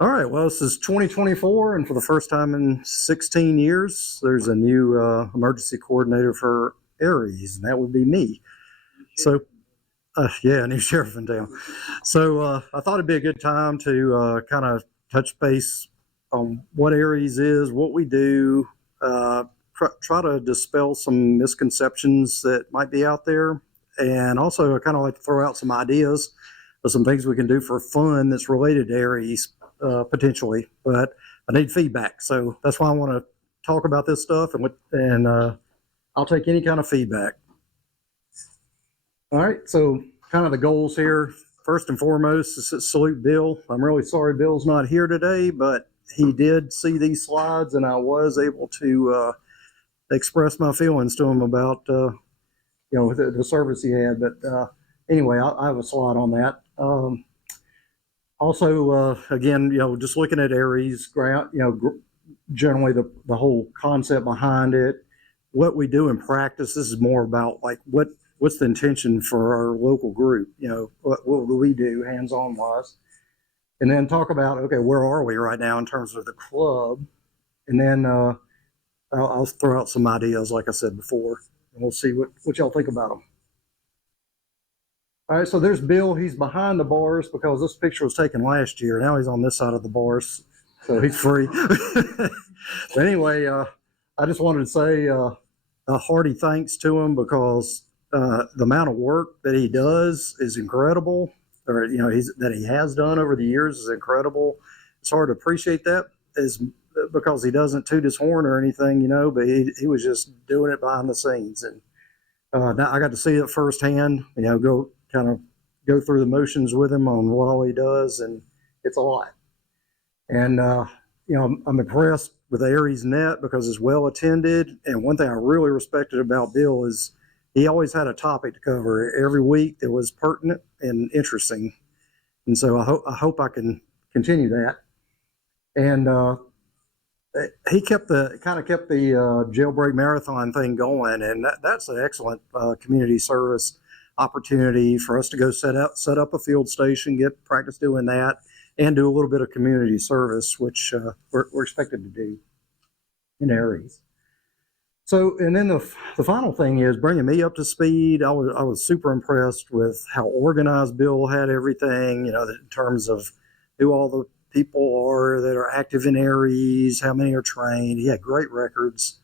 All right, well, this is 2024, and for the first time in 16 years, there's a new emergency coordinator for Aries, and that would be me. So, yeah, new sheriff in town. So I thought it'd be a good time to kind of touch base on what Aries is, what we do, try to dispel some misconceptions that might be out there, and also I kind of like to throw out some ideas of some things we can do for fun that's related to Aries potentially. But I need feedback, so that's why I want to talk about this stuff, and I'll take any kind of feedback. All right, so kind of the goals here. First and foremost is salute Bill. I'm really sorry Bill's not here today, but he did see these slides, and I was able to express my feelings to him about the service he had. But anyway, I have a slide on that. Also, again, just looking at Aries, generally the whole concept behind it, what we do in practice. This is more about like what's the intention for our local group? What do we do hands-on wise? And then talk about, okay, where are we right now in terms of the club? And then I'll throw out some ideas, like I said before, and we'll see what y'all think about them. All right, so there's Bill. He's behind the bars because this picture was taken last year. Now he's on this side of the bars, so he's free. But anyway, I just wanted to say a hearty thanks to him because the amount of work that he does is incredible, or that he has done over the years is incredible. It's hard to appreciate that because he doesn't toot his horn or anything, but he was just doing it behind the scenes. And now I got to see it firsthand, go through the motions with him on what all he does, and it's a lot. And I'm impressed with Aries Net because it's well attended. And one thing I really respected about Bill is he always had a topic to cover every week that was pertinent and interesting. And so I hope I can continue that. And he kept the jailbreak marathon thing going, and that's an excellent community service opportunity for us to go set up a field station, get practice doing that, and do a little bit of community service, which we're expected to do in Aries. So, and then the final thing is bringing me up to speed. I was super impressed with how organized Bill had everything, in terms of who all the people are that are active in Aries, how many are trained. He had great records,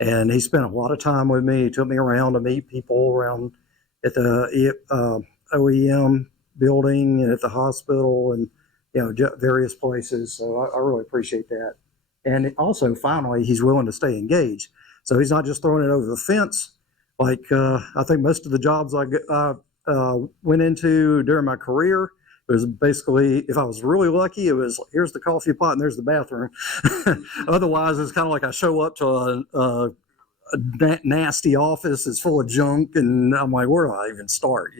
and he spent a lot of time with me. He took me around to meet people around at the OEM building and at the hospital and various places. So I really appreciate that. And also, finally, he's willing to stay engaged. So he's not just throwing it over the fence. Like I think most of the jobs I went into during my career, it was basically, if I was really lucky, it was here's the coffee pot and there's the bathroom. Otherwise, it's kind of like I show up to a nasty office is full of junk, and I'm like, where do I even start?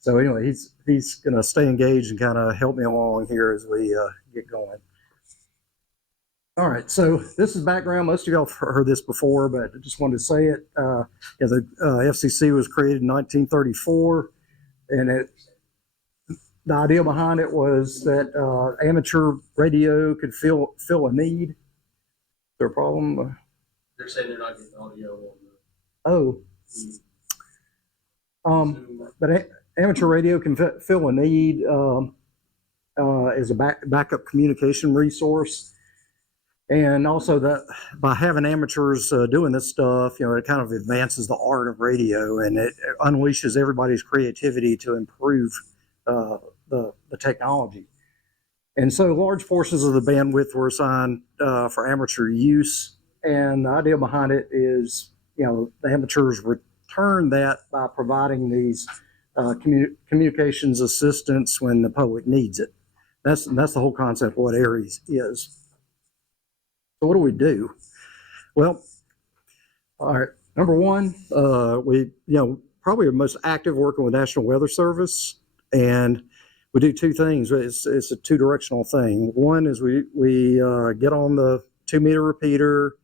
So anyway, he's going to stay engaged and kind of help me along here as we get going. All right, so this is background. Most of y'all have heard this before, but I just wanted to say it. The FCC was created in 1934, and the idea behind it was that amateur radio could fill a need. Is there a problem? They're saying they're not getting audio on but amateur radio can fill a need as a backup communication resource. And also that by having amateurs doing this stuff, it kind of advances the art of radio, and it unleashes everybody's creativity to improve the technology. And so large portions of the bandwidth were assigned for amateur use. And the idea behind it is, the amateurs return that by providing these communications assistance when the public needs it. That's the whole concept of what Aries is. So what do we do? Well, all right. Number one, we probably are most active working with National Weather Service, and we do two things. It's a two-directional thing. One is we get on the 2-meter repeater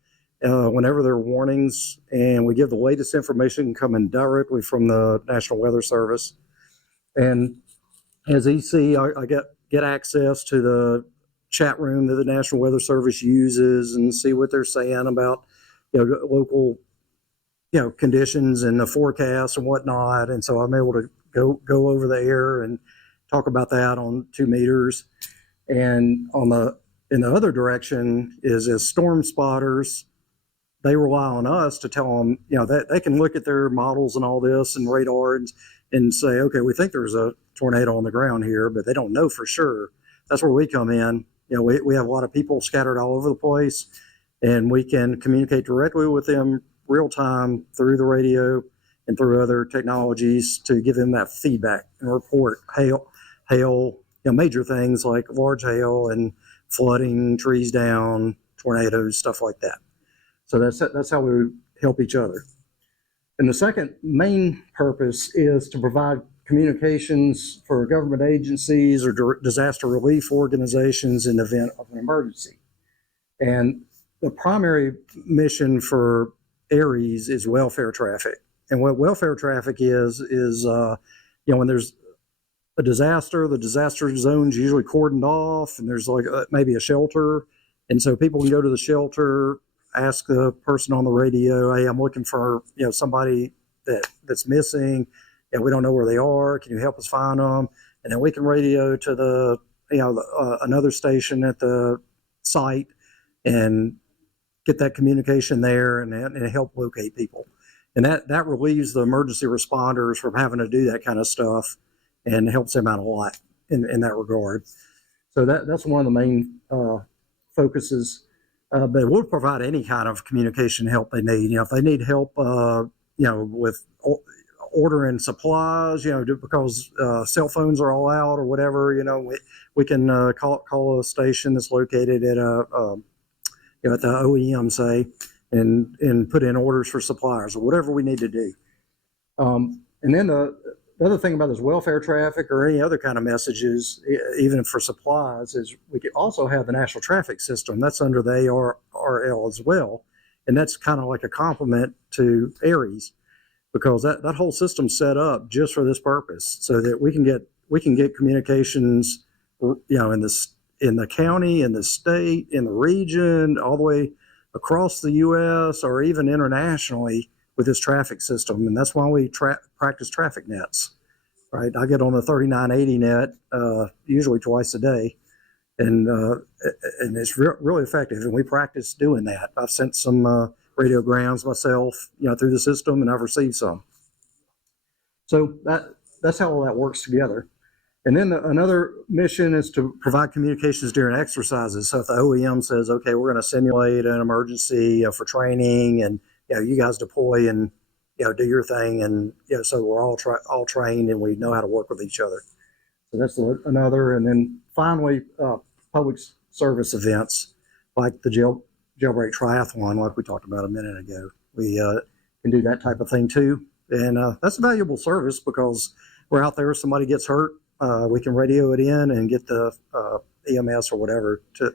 whenever there are warnings, and we give the latest information coming directly from the National Weather Service. And as EC, I get access to the chat room that the National Weather Service uses and see what they're saying about, local, conditions and the forecast and whatnot. And so I'm able to go over the air and talk about that on 2 meters. And in the other direction is as storm spotters, they rely on us to tell them, that they can look at their models and all this and radar and say, okay, we think there's a tornado on the ground here, but they don't know for sure. That's where we come in. We have a lot of people scattered all over the place, and we can communicate directly with them real time through the radio and through other technologies to give them that feedback and report hail, major things like large hail and flooding, trees down, tornadoes, stuff like that. So that's how we help each other. And the second main purpose is to provide communications for government agencies or disaster relief organizations in the event of an emergency. And the primary mission for ARES is welfare traffic. And what welfare traffic is when there's a disaster, the disaster zone's usually cordoned off, and there's like maybe a shelter. And so people can go to the shelter, ask the person on the radio, hey, I'm looking for, somebody that's missing, and we don't know where they are. Can you help us find them? And then we can radio to the, another station at the site and get that communication there and help locate people. And that relieves the emergency responders from having to do that kind of stuff and helps them out a lot in that regard. So that's one of the main focuses. But we'll provide any kind of communication help they need. If they need help, with ordering supplies, because cell phones are all out or whatever, we can call a station that's located at at the OEM, say, and put in orders for suppliers or whatever we need to do. And then the other thing about this welfare traffic or any other kind of messages, even for supplies, is we could also have the National Traffic System. That's under the ARRL as well. And that's kind of like a complement to ARES, because that whole system's set up just for this purpose, so that we can get communications, in the county, in the state, in the region, all the way across the U.S. or even internationally with this traffic system. And that's why we practice traffic nets, right? I get on the 3980 net usually twice a day, and it's really effective. And we practice doing that. I've sent some radiograms myself, through the system, and I've received some. So that's how all that works together. And then another mission is to provide communications during exercises. So if the OEM says, okay, we're going to simulate an emergency for training, and you guys deploy and do your thing, and so we're all trained and we know how to work with each other. So that's another. And then finally, public service events like the jailbreak triathlon, like we talked about a minute ago. We can do that type of thing too, and that's a valuable service because we're out there. If somebody gets hurt, we can radio it in and get the EMS or whatever to.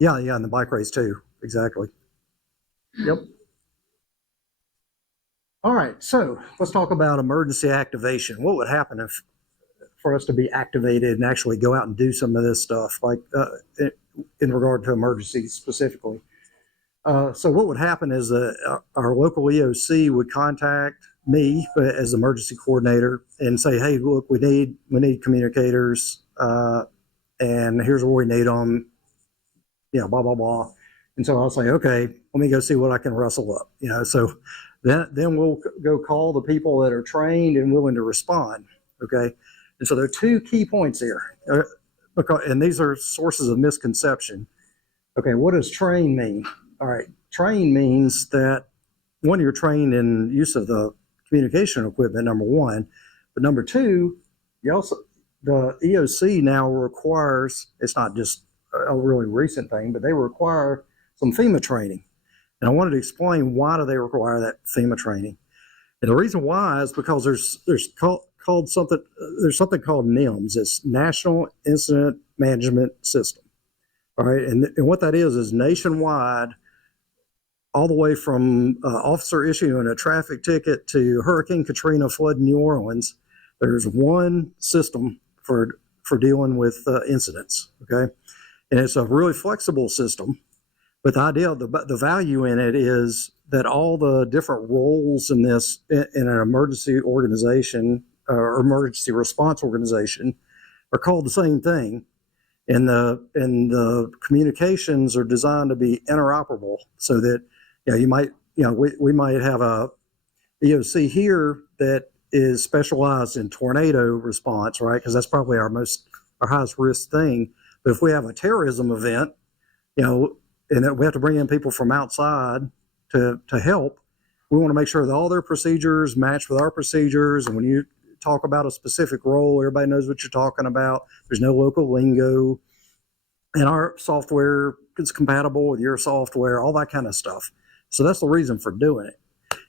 Yeah, and the bike race too. Exactly. Yep. All right, so let's talk about emergency activation. What would happen for us to be activated and actually go out and do some of this stuff, like in regard to emergencies specifically? So what would happen is that our local EOC would contact me as emergency coordinator and say, hey, look, we need communicators, and here's where we need them, blah, blah, blah. And so I'll say, okay, let me go see what I can rustle up, so then we'll go call the people that are trained and willing to respond, okay? And so there are two key points here, and these are sources of misconception. Okay, what does train mean? All right, train means that, one, you're trained in use of the communication equipment, number one, but number two, the EOC now requires, it's not just a really recent thing, but they require some FEMA training. And I wanted to explain why do they require that FEMA training. And the reason why is because there's something called NIMS. It's National Incident Management System. All right, and what that is nationwide, all the way from officer issuing a traffic ticket to Hurricane Katrina flood in New Orleans. There's one system for for dealing with incidents. Okay, and it's a really flexible system. But the idea, the value in it is that all the different roles in this in an emergency organization or emergency response organization are called the same thing, and the communications are designed to be interoperable so that you might we might have a EOC here that is specialized in tornado response, right? Because that's probably our highest risk thing. But if we have a terrorism event, and that we have to bring in people from outside to help, we want to make sure that all their procedures match with our procedures. And when you talk about a specific role, everybody knows what you're talking about. There's no local lingo, and our software is compatible with your software, all that kind of stuff. So that's the reason for doing it.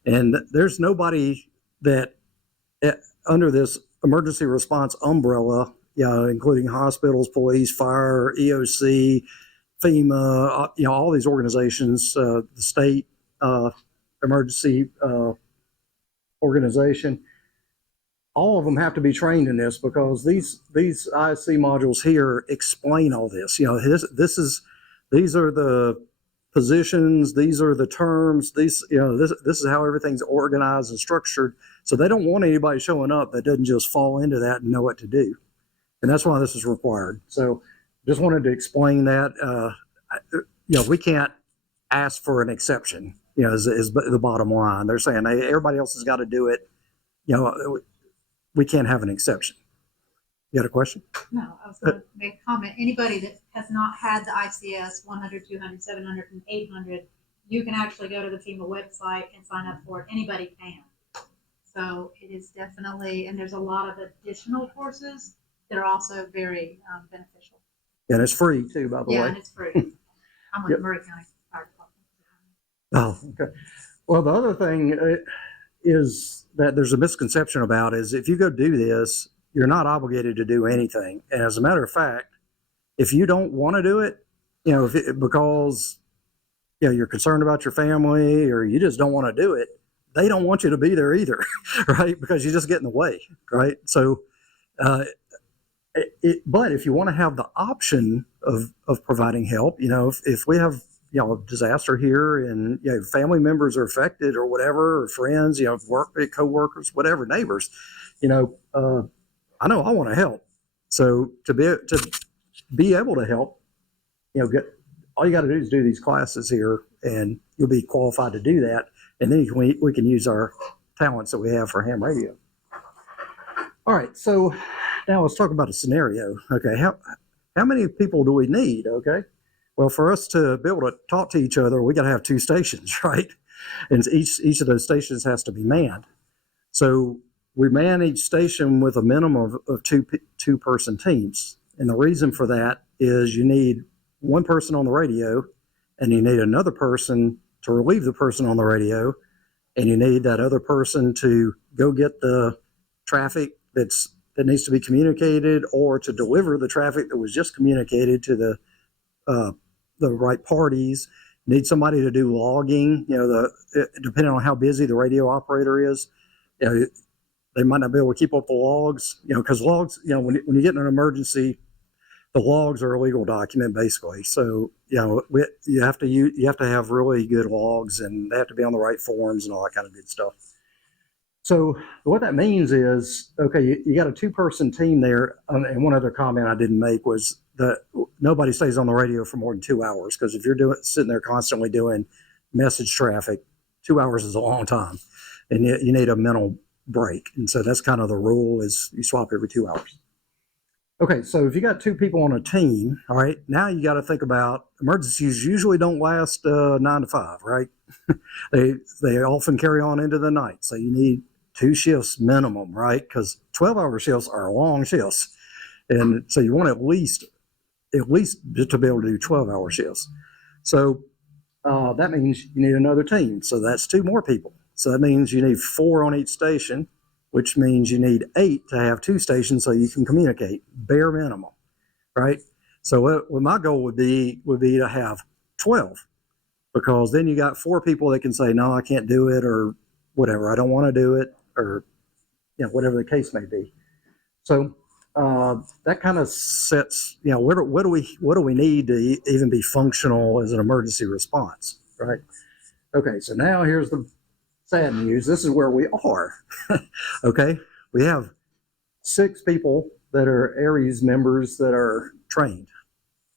And there's nobody that under this emergency response umbrella, including hospitals, police, fire, EOC, FEMA, all these organizations, the state emergency organization, all of them have to be trained in this because these ISC modules here explain all this. These are the positions, these are the terms, this is how everything's organized and structured. So they don't want anybody showing up that doesn't just fall into that and know what to do. And that's why this is required. So just wanted to explain that. We can't ask for an exception, is the bottom line. They're saying, hey, everybody else has got to do it. We can't have an exception. You got a question? No, I was going to make a comment. Anybody that has not had the ICS 100, 200, 700, and 800, you can actually go to the FEMA website and sign up for it. Anybody can. So it is definitely, and there's a lot of additional courses that are also very beneficial. And it's free too, by the way. Yeah, and it's free. I'm with Murray County Fire Department. Oh, okay. Well, the other thing is that there's a misconception about is if you go do this, you're not obligated to do anything. And as a matter of fact, if you don't want to do it, because you're concerned about your family or you just don't want to do it, they don't want you to be there either, right? Because you just get in the way, right? So, but if you want to have the option of providing help, if we have a disaster here and family members are affected or whatever, or friends, work co-workers, whatever, neighbors, I know I want to help. So to be able to help, all you got to do is do these classes here, and you'll be qualified to do that. And then we can use our talents that we have for ham radio. All right, so now let's talk about a scenario. Okay, how many people do we need? Okay, well, for us to be able to talk to each other, we got to have 2 stations, right? And each of those stations has to be manned. So we man each station with a minimum of two person teams. And the reason for that is you need one person on the radio, and you need another person to relieve the person on the radio, and you need that other person to go get the traffic that needs to be communicated, or to deliver the traffic that was just communicated to the right parties. Need somebody to do logging, depending on how busy the radio operator is. They might not be able to keep up the logs, because logs, when you get in an emergency, the logs are a legal document basically. So, you have to have really good logs, and they have to be on the right forms and all that kind of good stuff. So what that means is, okay, you got a 2-person team there. And one other comment I didn't make was that nobody stays on the radio for more than 2 hours, because if you're sitting there constantly doing message traffic, 2 hours is a long time, and you need a mental break. And so that's kind of the rule, is you swap every 2 hours. Okay, so if you got 2 people on a team, all right, now you got to think about emergencies usually don't last 9 to 5, right? they often carry on into the night. So you need 2 shifts minimum, right? Because 12-hour shifts are long shifts. And so you want at least to be able to do 12-hour shifts. So that means you need another team. So that's 2 more people. So that means you need 4 on each station, which means you need 8 to have 2 stations so you can communicate, bare minimum, right? So what my goal would be to have 12, because then you got 4 people that can say, no, I can't do it, or whatever, I don't want to do it, or whatever the case may be. So that kind of sets, what do we need to even be functional as an emergency response, right? Okay, so now here's the sad news. This is where we are. Okay, we have 6 people that are Aries members that are trained.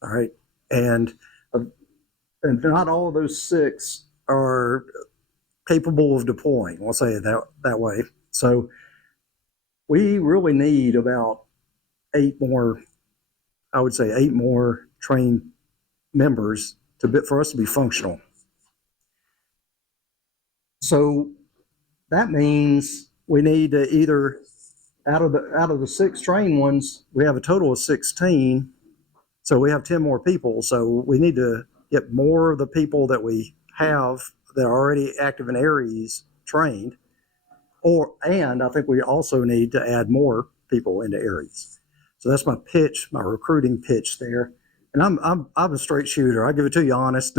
All right, and uh, and not all of those 6 are capable of deploying. We'll say it that way. So we really need about 8 more. I would say 8 more trained members for us to be functional. So that means we need to either out of the 6 trained ones, we have a total of 16. So we have 10 more people. So we need to get more of the people that we have that are already active in Aries trained. And I think we also need to add more people into Aries. So that's my pitch, my recruiting pitch there. And I'm a straight shooter. I give it to you honest.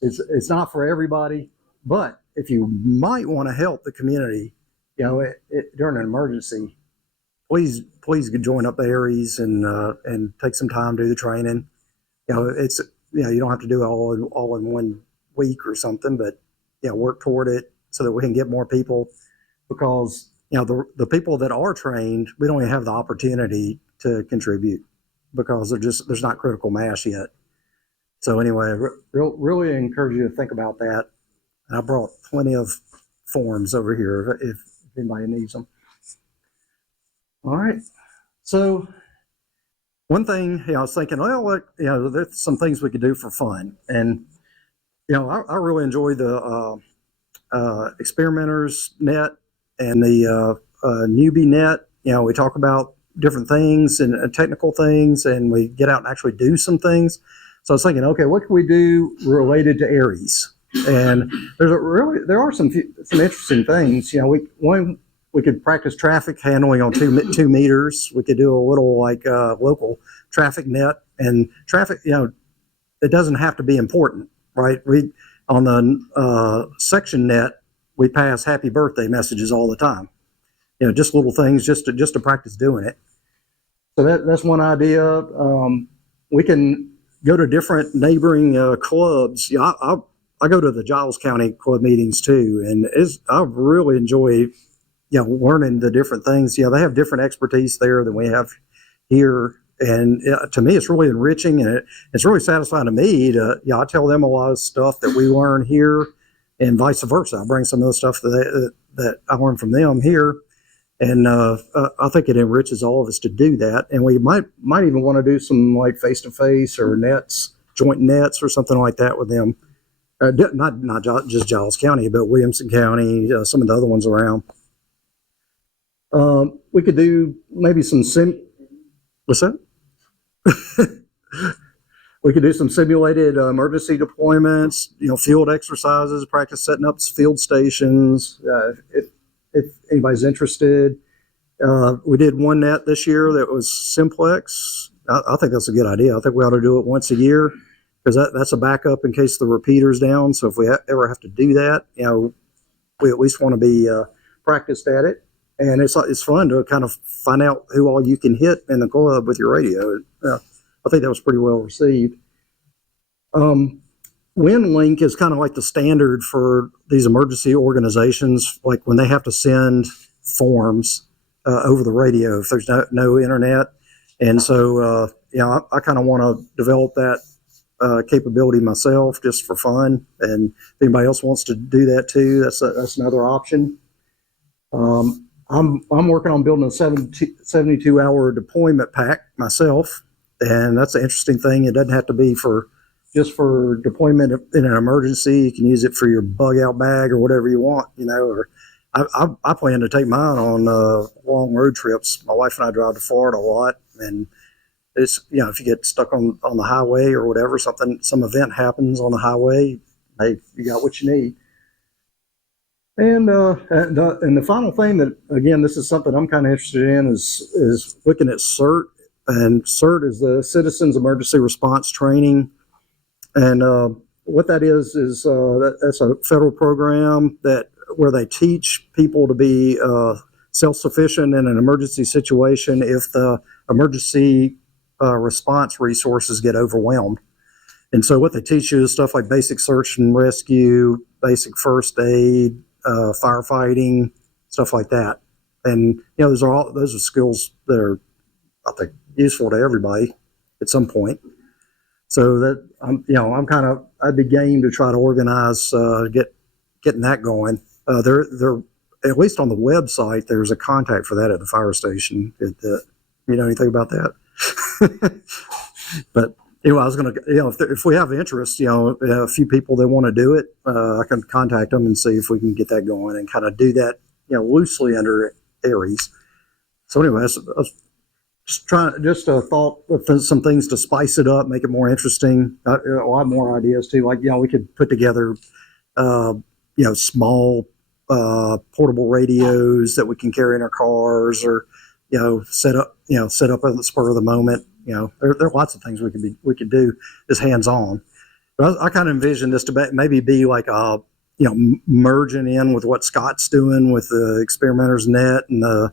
It's not for everybody, but if you might want to help the community, during an emergency, please join up the Aries and take some time to do the training. It's you don't have to do it all in 1 week or something, but work toward it so that we can get more people, because the people that are trained, we don't even have the opportunity to contribute because there's not critical mass yet. So anyway, really encourage you to think about that. And I brought plenty of forms over here if anybody needs them. All right. So one thing, I was thinking, well, there's some things we could do for fun. And, I really enjoy the experimenters net and the newbie net. We talk about different things and technical things, and we get out and actually do some things. So I was thinking, okay, what can we do related to Aries? And there are some interesting things. We could practice traffic handling on 2 meters. We could do a little local traffic net, and traffic. It doesn't have to be important, right? We on the section net, we pass happy birthday messages all the time. Just little things just to practice doing it. So that's one idea. We can go to different neighboring clubs. I go to the Giles County club meetings too, and I really enjoy learning the different things. They have different expertise there than we have here, and to me, it's really enriching, and it's really satisfying to me to I tell them a lot of stuff that we learn here, and vice versa. I bring some of the stuff that I learned from them here, and I think it enriches all of us to do that. And we might even want to do some face to face or joint nets or something like that with them. Not just Giles County, but Williamson County, some of the other ones around. We could do maybe some what's that? We could do some simulated emergency deployments, field exercises, practice setting up field stations. If anybody's interested, we did one net this year that was simplex. I think that's a good idea. I think we ought to do it once a year, because that's a backup in case the repeater's down. So if we ever have to do that, we at least want to be practiced at it. And it's fun to kind of find out who all you can hit in the club with your radio. I think that was pretty well received. WinLink is kind of like the standard for these emergency organizations, like when they have to send forms over the radio if there's no internet. And so, I kind of want to develop that capability myself just for fun. And if anybody else wants to do that too, that's another option. I'm working on building a 72-hour deployment pack myself, and that's an interesting thing. It doesn't have to be just for deployment in an emergency. You can use it for your bug out bag or whatever you want, or I plan to take mine on long road trips. My wife and I drive to Florida a lot, and it's, if you get stuck on the highway or whatever, some event happens on the highway, hey, you got what you need. And the final thing that, again, this is something I'm kind of interested in is looking at CERT. And CERT is the Citizens Emergency Response Training. And what that is that's a federal program where they teach people to be self-sufficient in an emergency situation if the emergency response resources get overwhelmed. And so what they teach you is stuff like basic search and rescue, basic first aid, firefighting, stuff like that. And those are skills that are, I think, useful to everybody at some point. So that I'd be game to try to organize, getting that going. There, at least on the website, there's a contact for that at the fire station. You know anything about that? But anyway, I was going to, if we have interest, a few people that want to do it, I can contact them and see if we can get that going and kind of do that, loosely under Aries. So anyway, just a thought with some things to spice it up, make it more interesting. A lot more ideas too. Like, we could put together, small, portable radios that we can carry in our cars, or, set up at the spur of the moment. There are lots of things we could do as hands-on. But I kind of envision this to maybe be like merging in with what Scott's doing with the experimenters net and the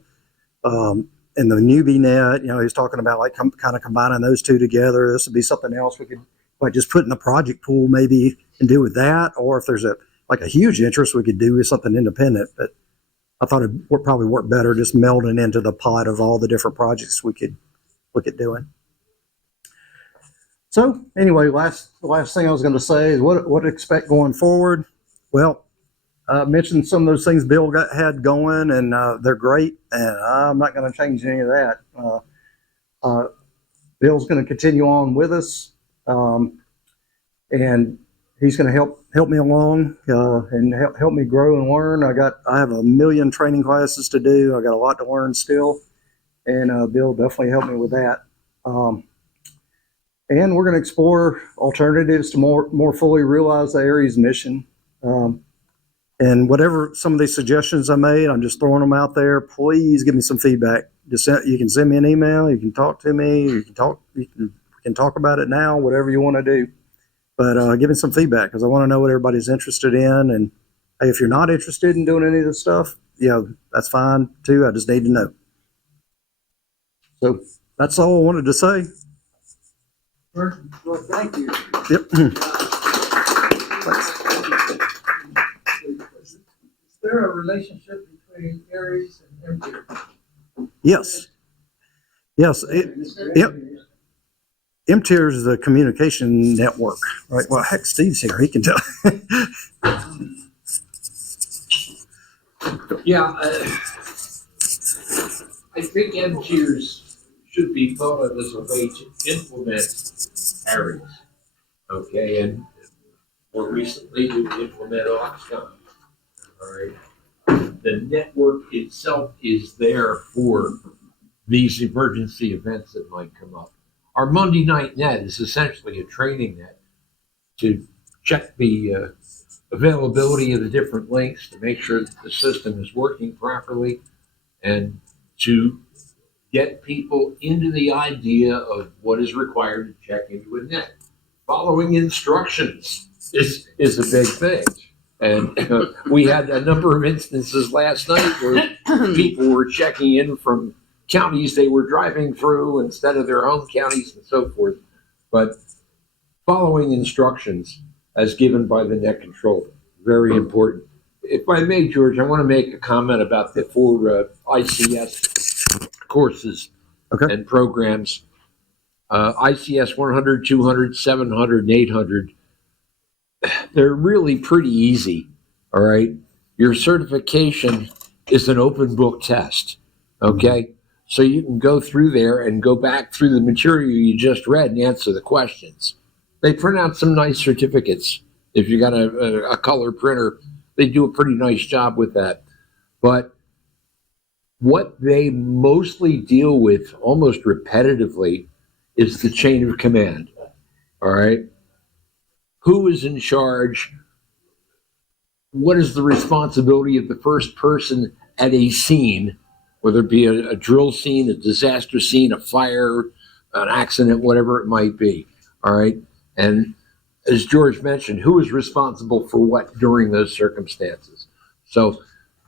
newbie net. He's talking about like kind of combining those two together. This would be something else we could like just put in the project pool maybe and do with that. Or if there's a huge interest, we could do with something independent. But I thought it would probably work better just melding into the pot of all the different projects we could look at doing. So anyway, last thing I was going to say is what to expect going forward. Well, I mentioned some of those things Bill had going, and they're great, and I'm not going to change any of that. Bill's going to continue on with us, and he's going to help me along and help me grow and learn. I have a million training classes to do. I got a lot to learn still, and Bill definitely helped me with that. And we're going to explore alternatives to more fully realize the Aries mission. And whatever some of these suggestions I made, I'm just throwing them out there. Please give me some feedback. You can send me an email. You can talk to me. We can talk about it now. Whatever you want to do, but give me some feedback because I want to know what everybody's interested in. And hey, if you're not interested in doing any of this stuff, that's fine too. I just need to know. So that's all I wanted to say. Well, thank you. Yep. Thanks. Is there a relationship between Aries and MTIR? Yes. Yep. MTIR is the communication network, right? Well, heck, Steve's here. He can tell. Yeah, I think MTIRs should be thought of as a way to implement Aries. Okay, and more recently we implement Oxcom. All right. The network itself is there for these emergency events that might come up. Our Monday night net is essentially a training net to check the availability of the different links, to make sure that the system is working properly, and to get people into the idea of what is required to check into a net. Following instructions is a big thing. And we had a number of instances last night where people were checking in from counties they were driving through instead of their home counties and so forth. But following instructions as given by the net controller, very important. If I may, George, I want to make a comment about the 4 ICS courses and programs. ICS 100, 200, 700, and 800. They're really pretty easy, all right? Your certification is an open book test, okay? So you can go through there and go back through the material you just read and answer the questions. They print out some nice certificates. If you got a color printer, they do a pretty nice job with that. But what they mostly deal with almost repetitively is the chain of command, all right? Who is in charge? What is the responsibility of the first person at a scene, whether it be a drill scene, a disaster scene, a fire, an accident, whatever it might be, all right? And as George mentioned, who is responsible for what during those circumstances? So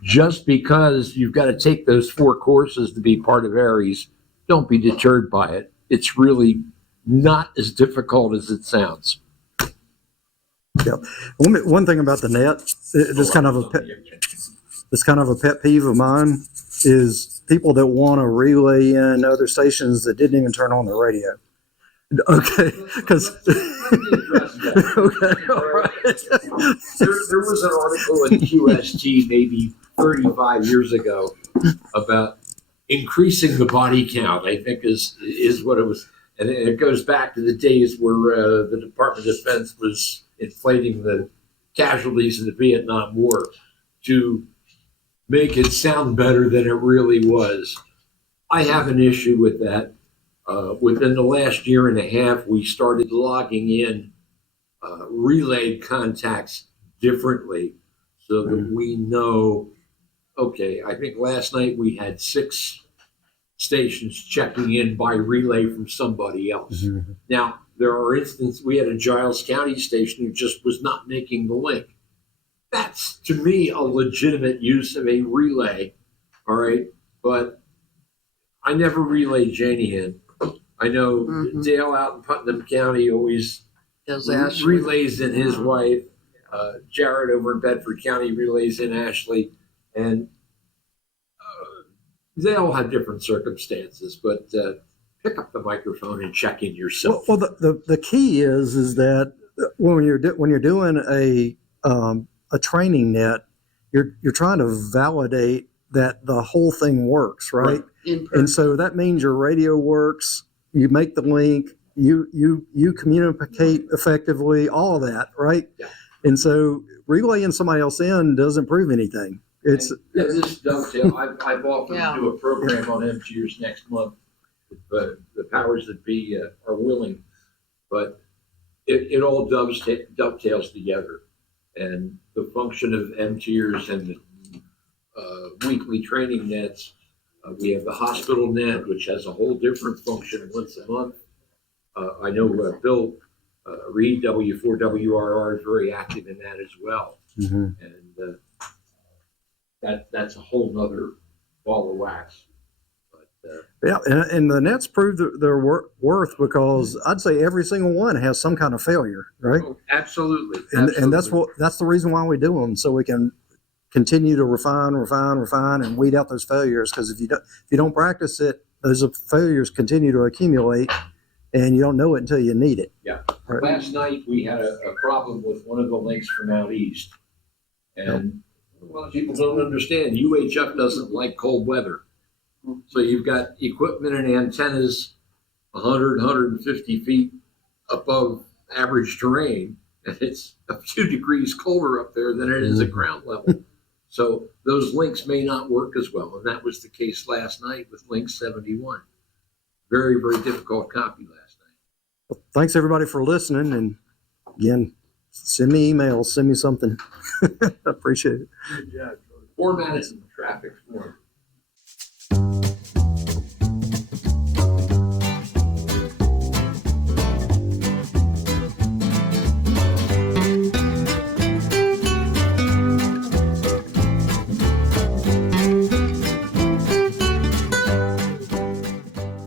just because you've got to take those 4 courses to be part of Aries, don't be deterred by it. It's really not as difficult as it sounds. One thing about the net, this kind of a pet peeve of mine is people that want to relay in other stations that didn't even turn on the radio. Okay, because okay, all right. There was an article in QST maybe 35 years ago about increasing the body count, I think is what it was. And it goes back to the days where the Department of Defense was inflating the casualties in the Vietnam War to make it sound better than it really was. I have an issue with that. Within the last year and a half, we started logging in relayed contacts differently so that we know, okay, I think last night we had 6 stations checking in by relay from somebody else. Mm-hmm. Now, there are instances, we had a Giles County station who just was not making the link. That's, to me, a legitimate use of a relay, all right? But I never relayed Janie in. I know Dale out in Putnam County always relays in his wife. Jared over in Bedford County relays in Ashley. And they all have different circumstances, but pick up the microphone and check in yourself. Well, the key is that when you're doing a training net, you're trying to validate that the whole thing works, right? And so that means your radio works. You make the link. You communicate effectively. All of that, right? Yeah. And so relaying somebody else in doesn't prove anything. It's and this dovetail. I've offered to do a program on MTers next month, but the powers that be are willing. But it all dovetails together, and the function of MTers and the weekly training nets. We have the hospital net, which has a whole different function once a month. I know Bill Reed, W4WRR, is very active in that as well. mm-hmm. And that's a whole nother ball of wax. But, Yeah, and the nets prove their worth because I'd say every single one has some kind of failure, right? oh, absolutely. And that's the reason why we do them, so we can continue to refine, and weed out those failures. Because if you don't practice it, those failures continue to accumulate, and you don't know it until you need it. Yeah. Right. Last night we had a problem with one of the links from out east, and a lot of people don't understand. UHF doesn't like cold weather, so you've got equipment and antennas 100, 150 feet above average terrain, and it's a few degrees colder up there than it is at ground level. So those links may not work as well, and that was the case last night with link 71. Very, very difficult copy last night. Well, thanks everybody for listening, and again, send me emails, send me something. I appreciate it. Format it in traffic form.